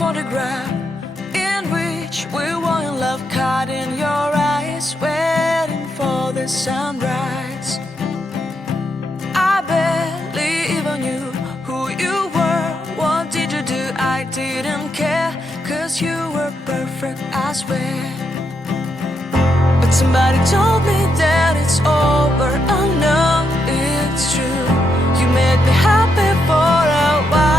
photograph in which we were in love, caught in your eyes, waiting for the sunrise. I barely even knew who you were. What did you do? I didn't care, 'cause you were perfect, I swear. But somebody told me that it's over. Oh no, it's true. You made me happy for a while.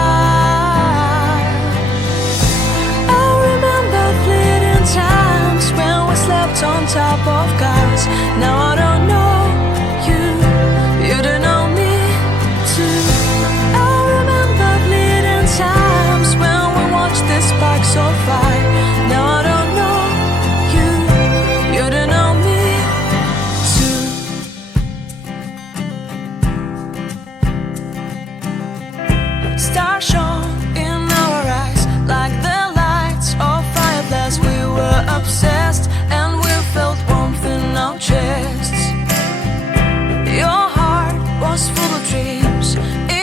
I remember fleeting times when we slept on top of cars. Now I don't know you, you don't know me too. I remember fleeting times when we watched the sparks of fire. Now I don't know you, you don't know me too. Stars shone in our eyes like the lights of fireflies. We were obsessed and we felt warmth in our chests. Your heart was full of dreams,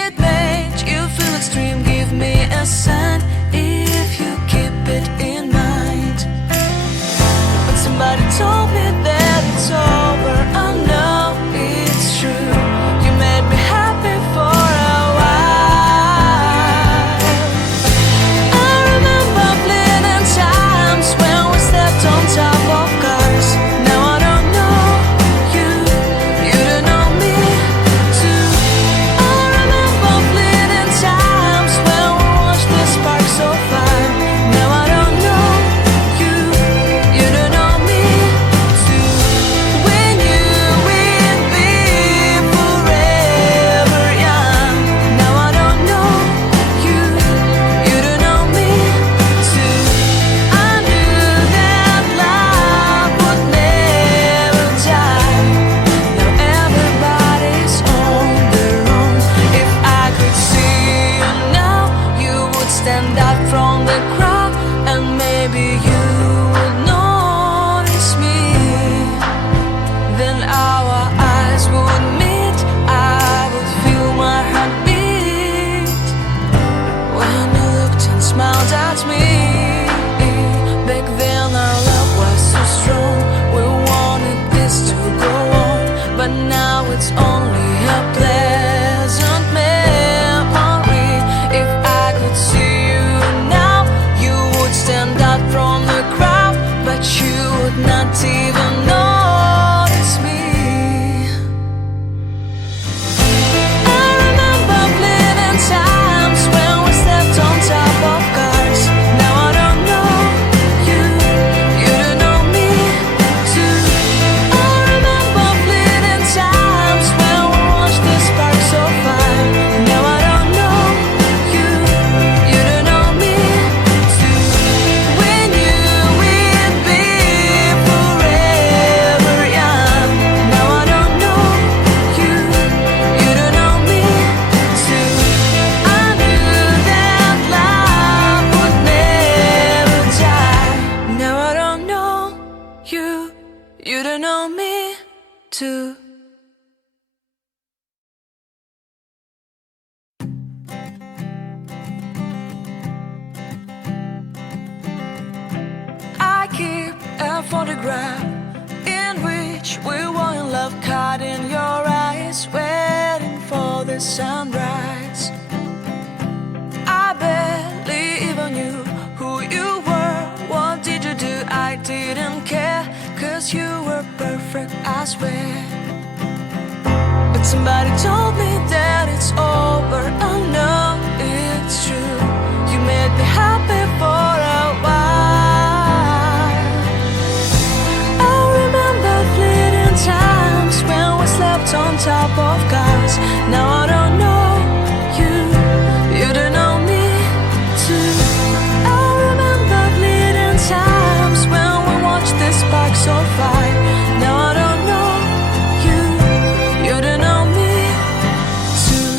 it made you feel extreme. Give me a sign if you keep it in mind. But somebody told me that it's over. I know it's true. You made me happy for a while. I remember fleeting times when we slept on top of cars. Now I don't know you, you don't know me too. I remember fleeting times when we watched the sparks of fire. Now I don't know you, you don't know me too. We knew we'd be forever young. Now I don't know you, you don't know me too. I knew that love would never die. Now everybody's on their own. If I could see you now, you would stand out from the crowd, and maybe you would notice me. Then our eyes would meet, I would feel my heart beat when you looked and smiled at me. Back then our love was so strong, we wanted this to go on. But now it's only a pleasant memory. If I could see you now, you would stand out from the crowd, but you would not even notice me. I remember fleeting times when we slept on top of cars. Now I don't know you, you don't know me too. I remember fleeting times when we watched the sparks of fire. Now I don't know you, you don't know me too. We knew we'd be forever young. Now I don't know you, you don't know me too. I knew that love would never die. Now I don't know you, you don't know me too. I keep a photograph in which we were in love, caught in your eyes, waiting for the sunrise. I barely even knew who you were. What did you do? I didn't care, 'cause you were perfect, I swear. But somebody told me that it's over. I know it's true. You made me happy for a while. I remember fleeting times when we slept on top of cars. Now I don't know you, you don't know me too. I remember fleeting times when we watched the sparks of fire. Now I don't know you, you don't know me too.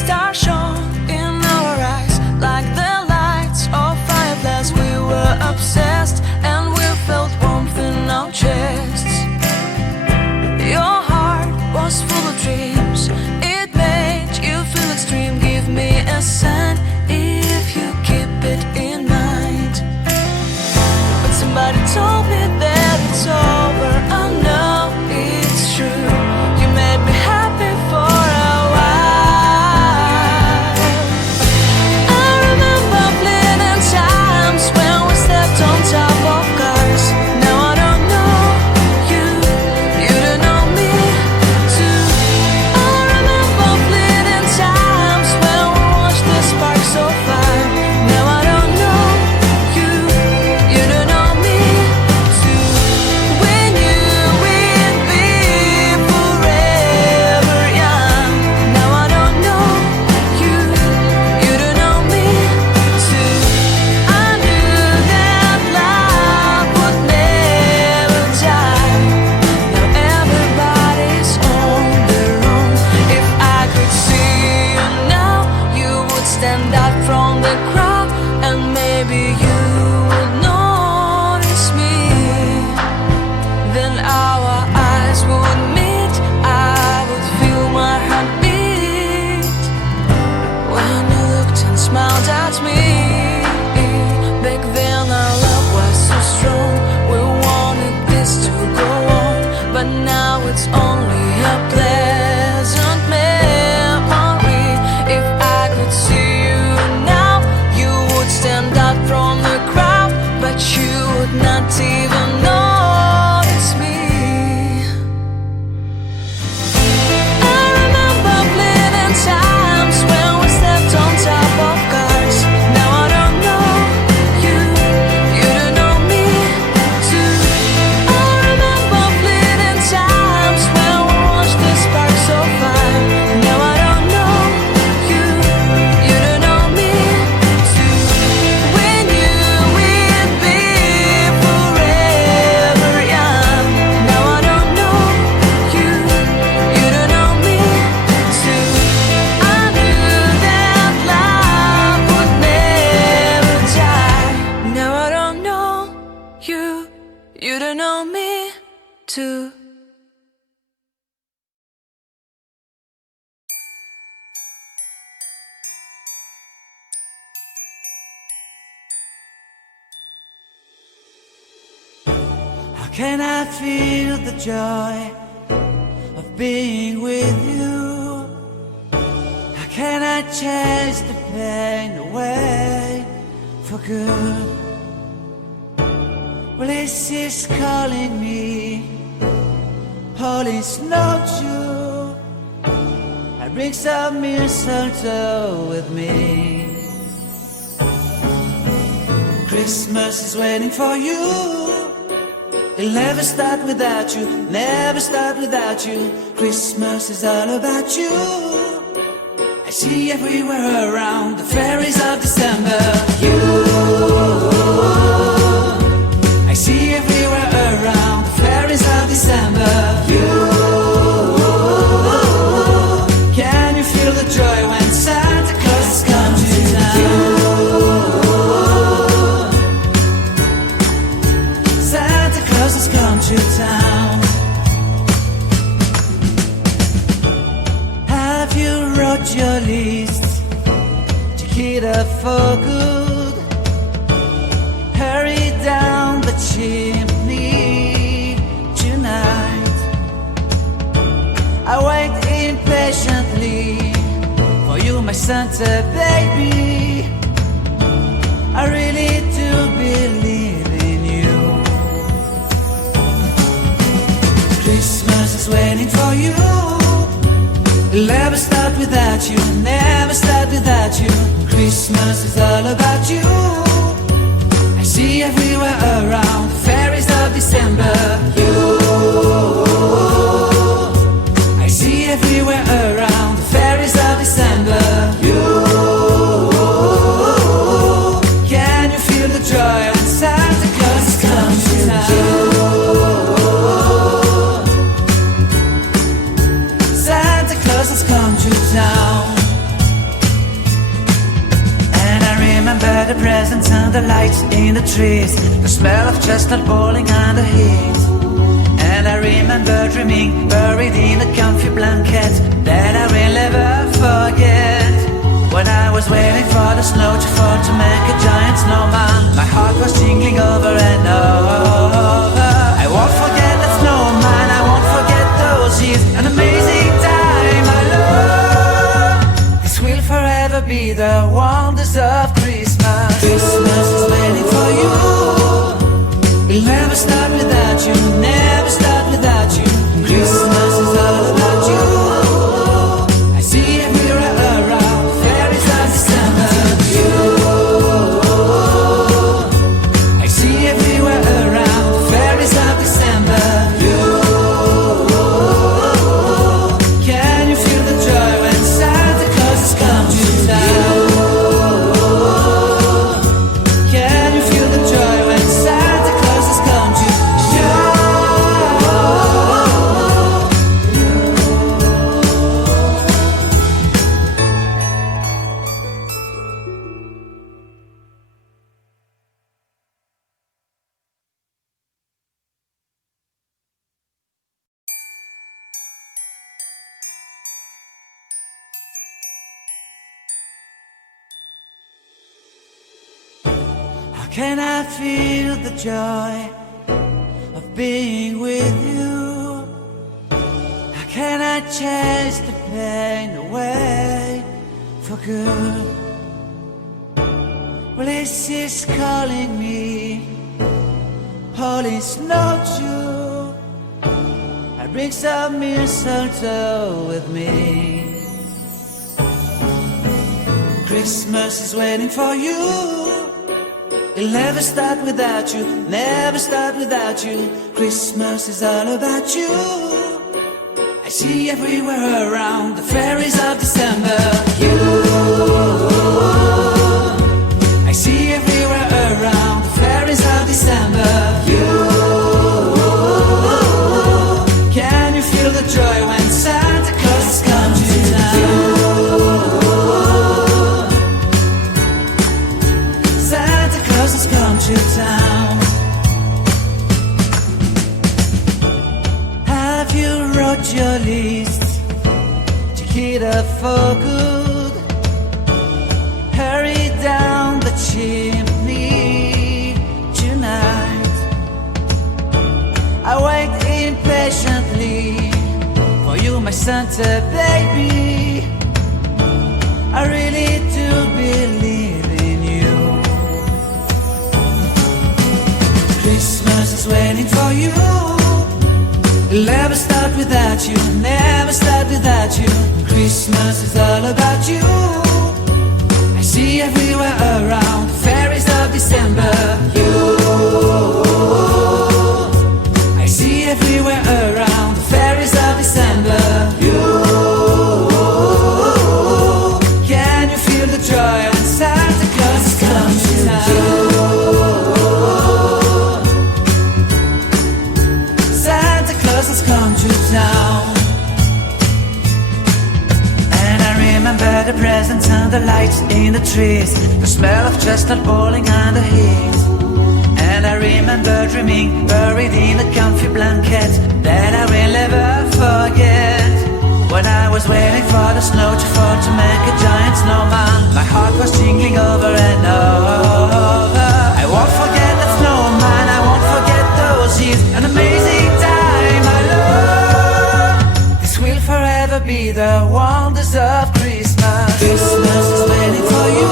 Stars shone in our eyes like the lights of fireflies. We were obsessed and we felt warmth in our chest. not even notice me. I remember fleeting times when we slept on top of cars. Now I don't know you, you don't know me too. I remember fleeting times when we watched the sparks so far. Now I don't know you, you don't know me too. We knew we'd be forever young. Now I don't know you, you don't know me too. I knew that love would never die. Now I don't know you, you don't know me too. How can I feel the joy of being with you? How can I chase the pain away for good? Well, this is calling me, all is not true. I bring some mistletoe with me. Christmas is waiting for you. It'll never start without you, never start without you. Christmas is all about you. I see everywhere around the fairies of December. You, I see everywhere around the fairies of December. You, can you feel the joy when Santa Claus has come to town? Santa Claus has come to town. Have you wrote your list to get up for good? Hurry down the chimney tonight. I wait impatiently for you, my Santa baby. I really do believe in you. Christmas is waiting for you. It'll never start without you, never start without you. Christmas is all about you. I see everywhere around the fairies of December. You, I see everywhere around the fairies of December. You, can you feel the joy when Santa Claus has come to town? Santa Claus has come to town. And I remember the presents and the lights in the trees, the smell of chestnut boiling under heat. And I remember dreaming, buried in a comfy blanket that I will never forget. When I was waiting for the snow to fall to make a giant snowman, my heart was jingling over and over. I won't forget that snowman, I won't forget those years, an amazing time I love. This will forever be the wonders of Christmas. Christmas is waiting for you. It'll never start without you, never start without you. Christmas is all about you. I see everywhere around the fairies of December. You, I see everywhere around the fairies of December. You, can you feel the joy when Santa Claus has come to town? Can you feel the joy when Santa Claus has come to town? How can I feel the joy of being with you? How can I chase the pain away for good? Well, this is calling me, holy snowshoe. I bring some mistletoe with me. Christmas is waiting for you. It'll never start without you, never start without you. Christmas is all about you. I see everywhere around the fairies of December. You, I see everywhere around the fairies of December. You, can you feel the joy when Santa Claus comes to town? Santa Claus has come to town. Have you wrote your list? Chiquita for good. Hurry down the chimney tonight. I wait impatiently for you, my Santa baby. I really do believe in you. Christmas is waiting for you. It'll never start without you, never start without you. Christmas is all about you. I see everywhere around the fairies of December. You, I see everywhere around the fairies of December. You, can you feel the joy when Santa Claus comes to town? Santa Claus has come to town. And I remember the presents and the lights in the trees, the smell of chestnut boiling on the heat. And I remember dreaming, buried in a comfy blanket that I will never forget. When I was waiting for the snow to fall to make a giant snowman, my heart was jingling over and over. I won't forget the snowman, I won't forget those years, an amazing time I love. This will forever be the wonders of Christmas. Christmas is waiting for you.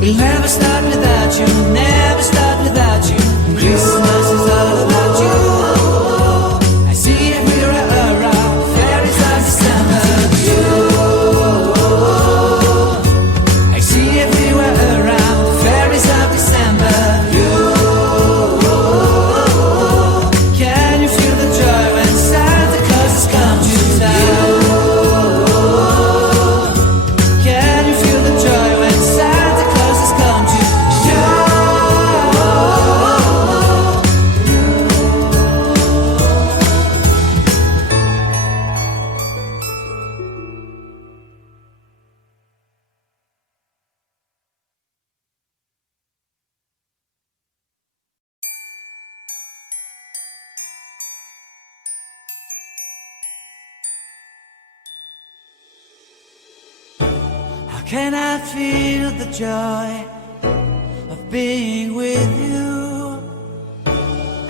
We'll never start without you, never start without you. Christmas is all about you. I see everywhere around fairies of December. You, I see everywhere around fairies of December. You, can you feel the joy when Santa Claus has come to town? Can you feel the joy when Santa Claus has come to town? How can I feel the joy of being with you?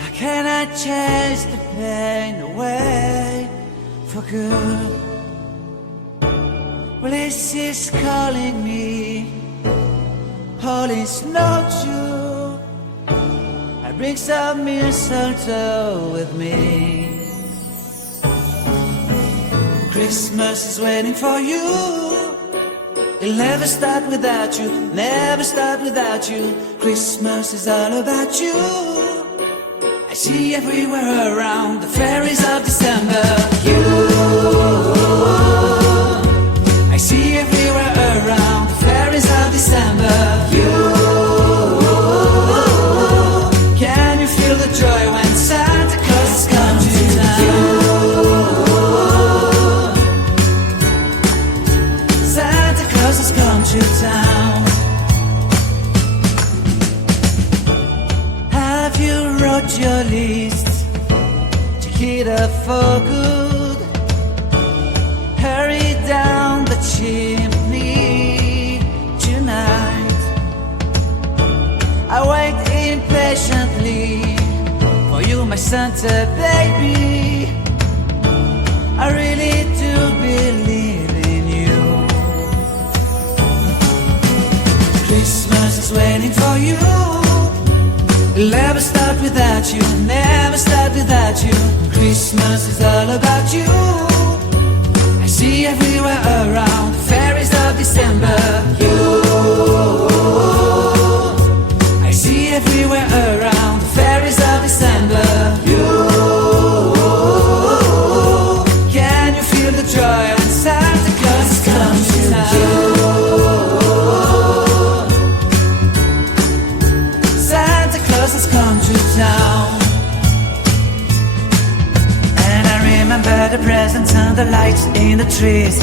How can I chase the pain away for good? Well, this is calling me, holy snowshoe. I bring some mistletoe with me. Christmas is waiting for you. It'll never start without you, never start without you. Christmas is all about you. I see everywhere around the fairies of December. You, I see everywhere around the fairies of December. You, can you feel the joy when Santa Claus has come to town? Santa Claus has come to town. Have you wrote your list? Chiquita for good. Hurry down the chimney tonight. I wait impatiently for you, my Santa baby. I really do believe in you. Christmas is waiting for you. It'll never start without you, never start without you. Christmas is all about you. I see everywhere around the fairies of December. I see everywhere around the fairies of December. Can you feel the joy when Santa Claus comes to town? Santa Claus has come to town. And I remember the presents and the lights in the trees.